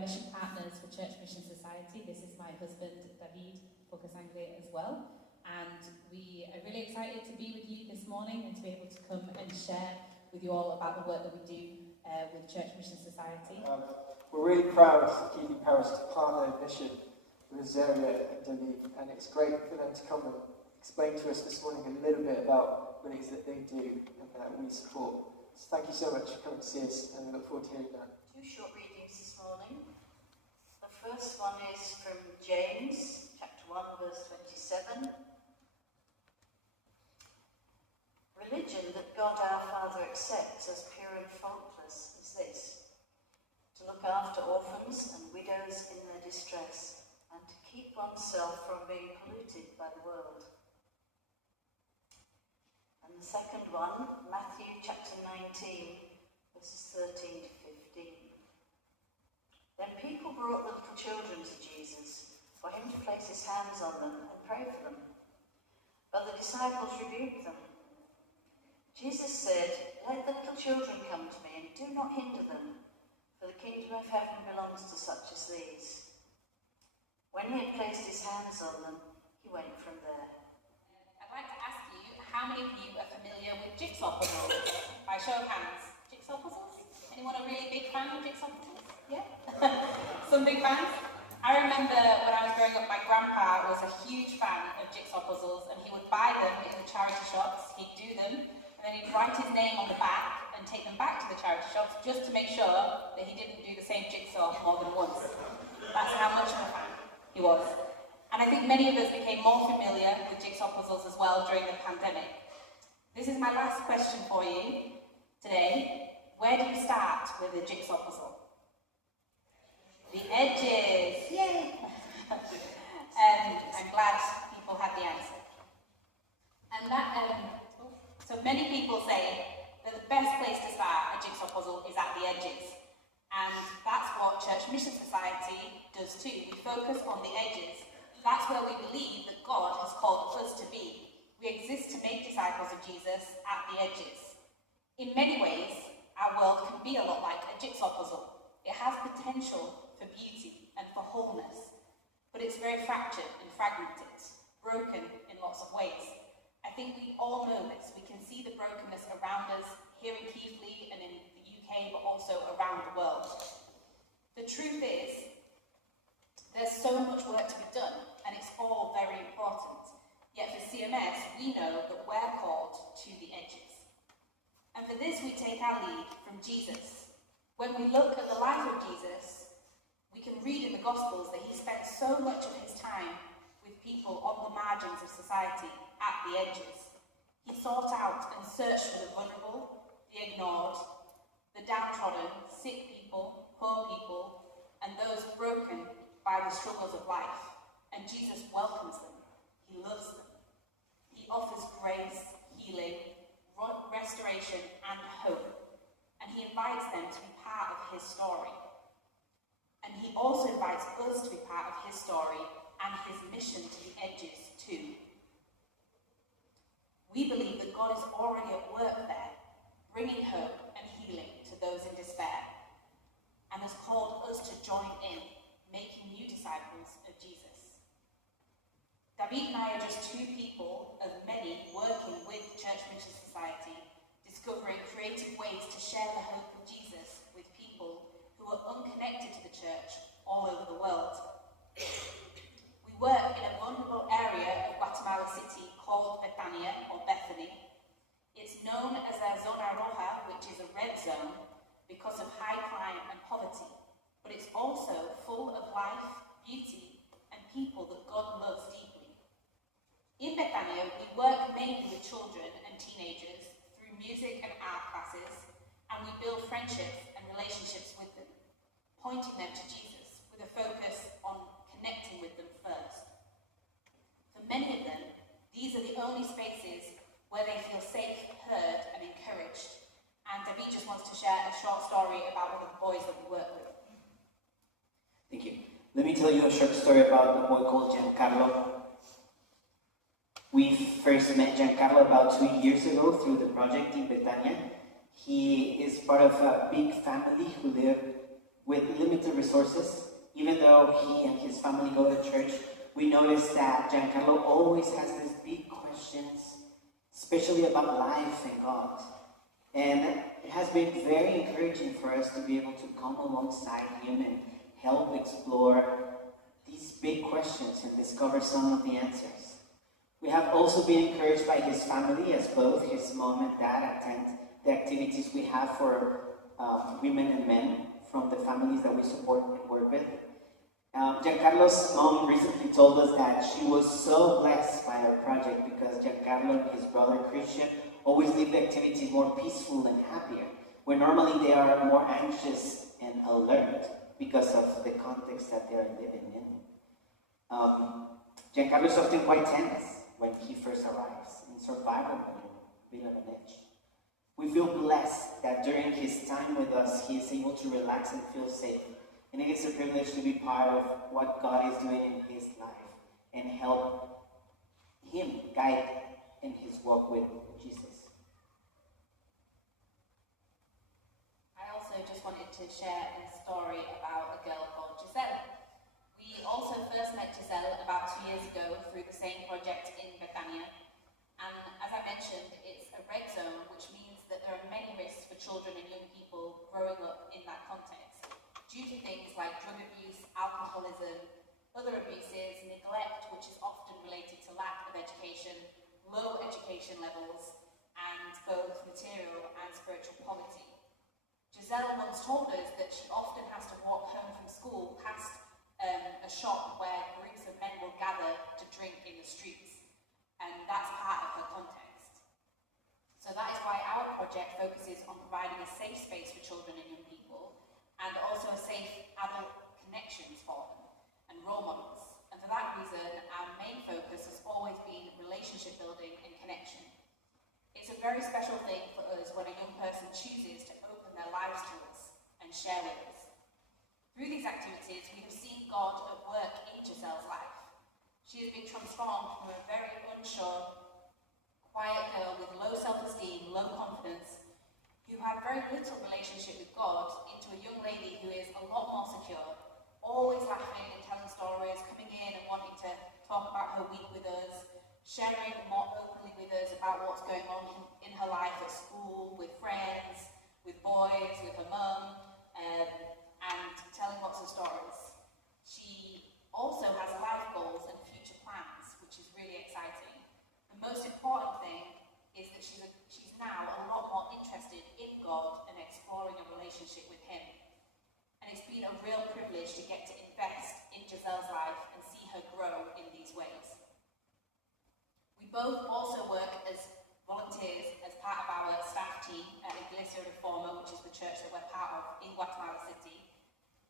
mission partners for Church Mission Society. This is my husband, Davide De Pocasangre, as well. And we are really excited to be with you this morning and to be able to come and share with you all about the work that we do with Church Mission Society. We're really proud of Keeping Paris to partner in mission with Azaria and Davide, and it's great for them to come and explain to us this morning a little bit about what it is that they do and that we support. So thank you so much for coming to see us, and we look forward to hearing that. Two short readings this morning. The first one is from James, chapter 1, verse 27. Religion that God our Father accepts as pure and faultless is this: to look after orphans and widows in their distress, and to keep oneself from being polluted by the world. And the second one, Matthew chapter 19, verses 13 to 15. Then people brought the little children to Jesus, for him to place his hands on them and pray for them. But the disciples rebuked them. Jesus said, "Let the little children come to me, and do not hinder them, for the kingdom of heaven belongs to such as these." When he had placed his hands on them, he went from there. I'd like to ask you, how many of you are familiar with jigsaw puzzles? By show of hands. Jigsaw puzzles? Anyone a really big fan of jigsaw puzzles? Yeah? Some big fans? I remember when I was growing up, my grandpa was a huge fan of jigsaw puzzles, and he would buy them in the charity shops, he'd do them, and then he'd write his name on the back and take them back to the charity shops just to make sure that he didn't do the same jigsaw more than once. That's how much of a fan he was. And I think many of us became more familiar with jigsaw puzzles as well during the pandemic. This is my last question for you today. Where do you start with a jigsaw puzzle? The edges! Yay! And I'm glad people had the answer. And so many people say that the best place to start a jigsaw puzzle is at the edges. And that's what Church Mission Society does too. We focus on the edges. That's where we believe that God has called us to be. We exist to make disciples of Jesus at the edges. In many ways, our world can be a lot like a jigsaw puzzle. It has potential for beauty and for wholeness, but it's very fractured and fragmented, broken in lots of ways. I think we all know this. We can see the brokenness around us, here in Keighley and in the UK, but also around the world. The truth is, there's so much work to be done, and it's all very important. Yet for CMS, we know that we're called to the edges. And for this, we take our lead from Jesus. When we look at the life of Jesus, we can read in the Gospels that he spent so much of his time with people on the margins of society, at the edges. He sought out and searched for the vulnerable, the ignored, the downtrodden, sick people, poor people, and those broken by the struggles of life. And Jesus welcomes them. He loves them. He offers grace, healing, restoration, and hope. And he invites them to be part of his story. And he also invites us to be part of his story and his mission to the edges too. We believe that God is already at work there, bringing hope and healing to those in despair, and has called us to join in, making new disciples of Jesus. Davide and I are just two people of many working with Church Mission Society, discovering creative ways to share the hope of Jesus with people who are unconnected to the church all over the world. We work in a vulnerable area of Guatemala City called Bethany. It's known as a zona roja, which is a red zone, because of high crime and poverty, but it's also full of life, beauty, and people that God loves deeply. In Bethany, we work mainly with children and teenagers through music and art classes, and we build friendships and relationships with them, pointing them to Jesus with a focus on connecting with them first. For many of them, these are the only spaces where they feel safe, heard, and encouraged. And Davide just wants to share a short story about one of the boys that we work with. Thank you. Let me tell you a short story about a boy called Giancarlo. We first met Giancarlo about 2 years ago through the project in Betania. He is part of a big family who live with limited resources. Even though he and his family go to church, we notice that Giancarlo always has these big questions, especially about life and God. And it has been very encouraging for us to be able to come alongside him and help explore these big questions and discover some of the answers. We have also been encouraged by his family, as both his mom and dad attend the activities we have for women and men from the families that we support and work with. Giancarlo's mom recently told us that she was so blessed by our project because Giancarlo and his brother Christian always leave the activities more peaceful and happier, where normally they are more anxious and alert because of the context that they are living in. Giancarlo is often quite tense when he first arrives, in survival mode, a bit of an edge. We feel blessed that during his time with us, he is able to relax and feel safe. And it is a privilege to be part of what God is doing in his life and help him guide in his walk with Jesus. I also just wanted to share a story about a girl called Giselle. We also first met Giselle about 2 years ago through the same project in Bethania. And as I mentioned, it's a red zone, which means that there are many risks for children and young people growing up in that context, due to things like drug abuse, alcoholism, other abuses, neglect, which is often related to lack of education, low education levels, and both material and spiritual poverty. Giselle once told us that she often has to walk home from school past a shop where groups of men will gather to drink in the streets, and that's part of her context. So that is why our project focuses on providing a safe space for children and young people, and also a safe adult connections for them, and role models. And for that reason, our main focus has always been relationship building and connection. It's a very special thing for us when a young person chooses to open their lives to us and share with us. Through these activities, we have seen God at work in Giselle's life. She has been transformed from a very unsure, quiet girl with low self-esteem, low confidence, who had very little relationship with God, into a young lady who is a lot more secure, always laughing and telling stories, coming in and wanting to talk about her week with us, sharing more openly with us about what's going on in her life at school, with friends, with boys, with her mum, and telling lots of stories. She also has life goals and future plans, which is really exciting. The most important thing is that she's now a lot more interested in God and exploring a relationship with Him. And it's been a real privilege to get to invest in Giselle's life and see her grow in these ways. We both also work as volunteers as part of our staff team at Iglesia Reforma, which is the church that we're part of in Guatemala City.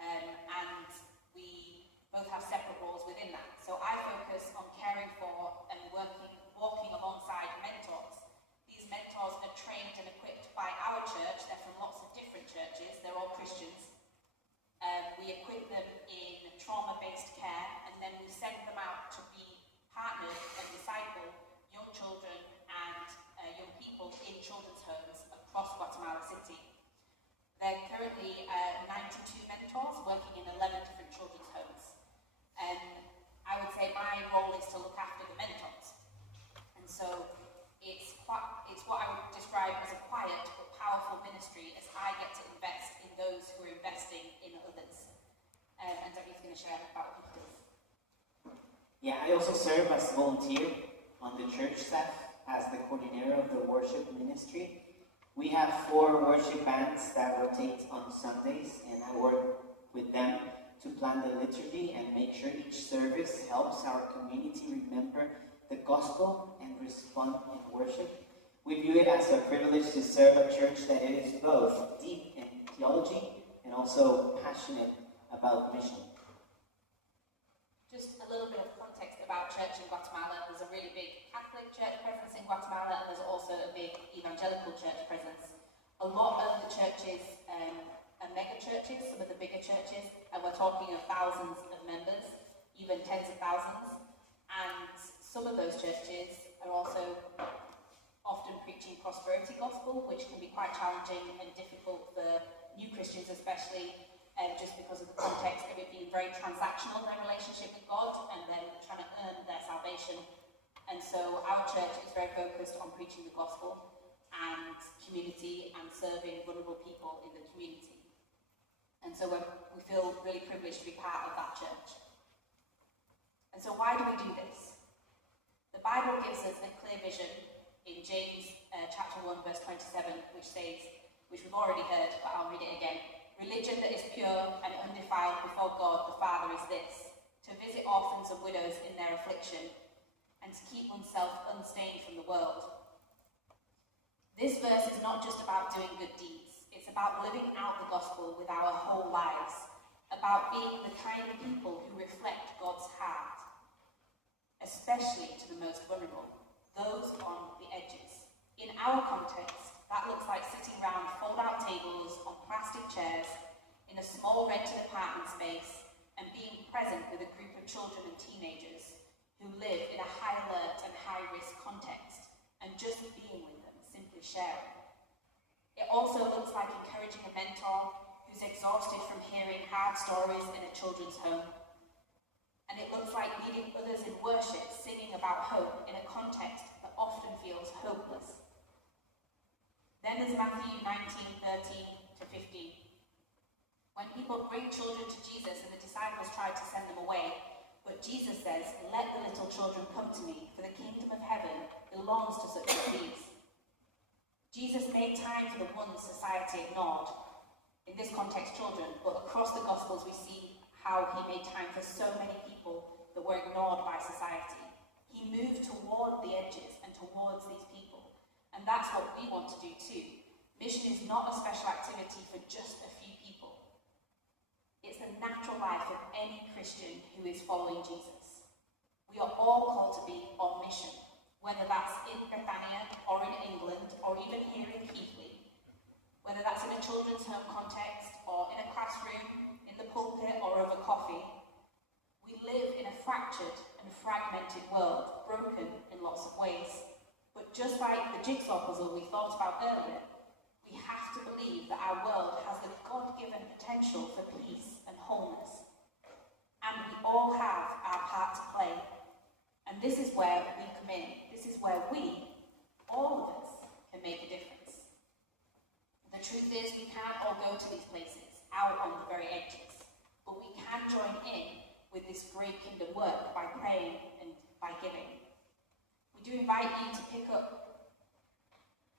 And we both have separate roles within that. So I focus on caring for and walking alongside mentors. These mentors are trained and equipped by our church. They're from lots of different churches. They're all Christians. We equip them in trauma-based care, and then we send them out to be partnered and disciple young children and young people in children's homes across Guatemala City. There are currently 92 mentors working in 11 different children's homes. And I would say my role is to look after the mentors. And so it's what I would describe as a quiet but powerful ministry, as I get to invest in those who are investing in others. And David's going to share about what he does. Yeah, I also serve as a volunteer on the church staff as the coordinator of the worship ministry. We have 4 worship bands that rotate on Sundays, and I work with them to plan the liturgy and make sure each service helps our community remember the gospel and respond in worship. We view it as a privilege to serve a church that is both deep in theology and also passionate about mission. Just a little bit of context about church in Guatemala. There's a really big Catholic church presence in Guatemala, and there's also a big evangelical church presence. A lot of the churches are mega churches, some of the bigger churches, and we're talking of thousands of members, even tens of thousands. And some of those churches are also often preaching prosperity gospel, which can be quite challenging and difficult for new Christians especially, just because of the context of it being very transactional, their relationship with God, and then trying to earn their salvation. And so our church is very focused on preaching the gospel and community and serving vulnerable people in the community. And so we feel really privileged to be part of that church. And so why do we do this? The Bible gives us a clear vision in James chapter 1 verse 27, which says, which we've already heard, but I'll read it again. Religion that is pure and undefiled before God the Father is this, to visit orphans and widows in their affliction, and to keep oneself unstained from the world. This verse is not just about doing good deeds, it's about living out the gospel with our whole lives, about being the kind of people who reflect God's heart, especially to the most vulnerable, those on the edges. In our context, that looks like sitting around fold-out tables on plastic chairs in a small rented apartment space and being present with a group of children and teenagers who live in a high-alert and high-risk context, and just being with them, simply sharing. It also looks like encouraging a mentor who's exhausted from hearing hard stories in a children's home. And it looks like leading others in worship, singing about hope in a context that often feels hopeless. Then there's Matthew 19:13-15. When people bring children to Jesus and the disciples try to send them away, but Jesus says, "Let the little children come to me, for the kingdom of heaven belongs to such as these." Jesus made time for the ones society ignored. In this context, children, but across the Gospels we see how he made time for so many people that were ignored by society. He moved toward the edges and towards these people. And that's what we want to do too. Mission is not a special activity for just a few people. It's the natural life of any Christian who is following Jesus. We are all called to be on mission, whether that's in Bethania or in England or even here in Keighley, whether that's in a children's home context or in a classroom, in the pulpit or over coffee. We live in a fractured and fragmented world, broken in lots of ways. But just like the jigsaw puzzle we thought about earlier, we have to believe that our world has the God-given potential for peace and wholeness. And we all have our part to play. And this is where we come in. This is where we, all of us, can make a difference. The truth is, we can't all go to these places, out on the very edges. But we can join in with this great kingdom work by praying and by giving. We do invite you to pick up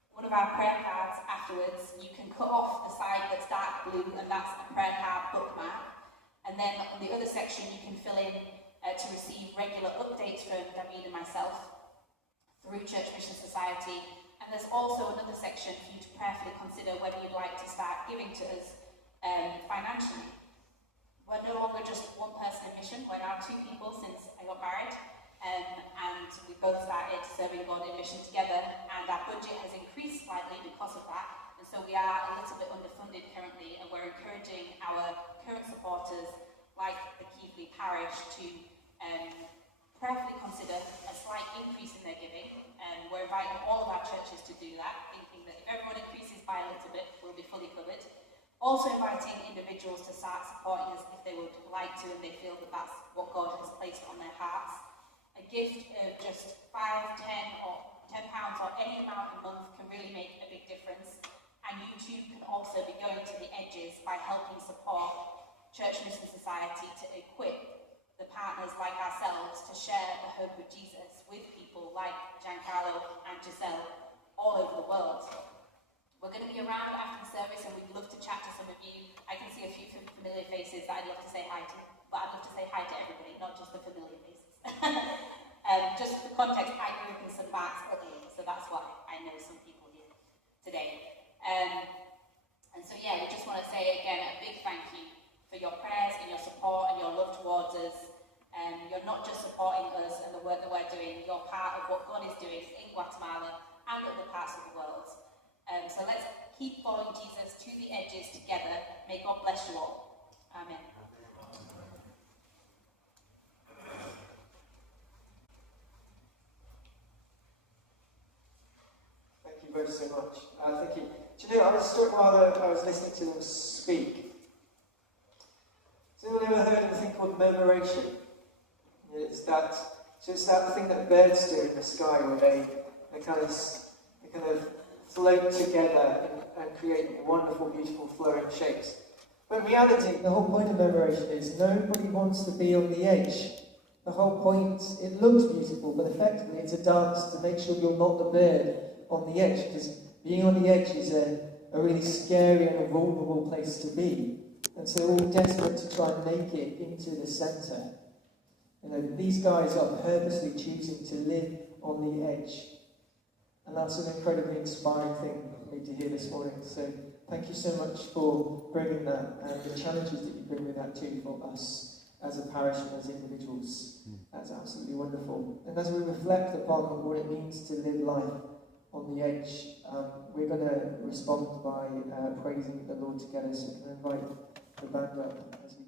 one of our prayer cards afterwards. You can cut off the side that's dark blue, and that's a prayer card bookmark. And then on the other section, you can fill in to receive regular updates from Davide and myself through Church Mission Society. And there's also another section for you to prayerfully consider whether you'd like to start giving to us financially. We're no longer just one person in mission, we're now two people since I got married. And we both started serving God in mission together, and our budget has increased slightly because of that. And so we are a little bit underfunded currently, and we're encouraging our current supporters, like the Keighley Parish, to prayerfully consider a slight increase in their giving. And we're inviting all of our churches to do that, thinking that if everyone increases by a little bit, we'll be fully covered. Also inviting individuals to start supporting us if they would like to and they feel that that's what God has placed on their hearts. A gift of just £5, £10 or £10 or any amount a month can really make a big difference. And you too can also be going to the edges by helping support Church Mission Society to equip the partners like ourselves to share the hope of Jesus with people like Giancarlo and Giselle all over the world. We're going to be around after the service and we'd love to chat to some of you. I can see a few familiar faces that I'd love to say hi to, but I'd love to say hi to everybody, not just the familiar faces. Just for context, I grew up in St. Mark's, Italy, so that's why I know some people here today. And so yeah, we just want to say again a big thank you for your prayers and your support and your love towards us. You're not just supporting us and the work that we're doing, you're part of what God is doing in Guatemala and other parts of the world. So let's keep following Jesus to the edges together. May God bless you all. Amen. Thank you both so much. Thank you. Do you know, I was struck while I was listening to them speak anyone ever heard of a thing called murmuration? It's that thing that birds do in the sky where they kind of float together and create wonderful, beautiful, flowing shapes. But in reality, the whole point of murmuration is nobody wants to be on the edge. The whole point, it looks beautiful, but effectively it's a dance to make sure you're not the bird on the edge, because being on the edge is a really scary and a vulnerable place to be. And so we're all desperate to try and make it into the centre. These guys are purposely choosing to live on the edge. And that's an incredibly inspiring thing for me to hear this morning. So thank you so much for bringing that and the challenges that you bring with that too for us as a parish and as individuals. That's absolutely wonderful. And as we reflect upon what it means to live life on the edge, we're going to respond by praising the Lord together. So can I invite the band up as we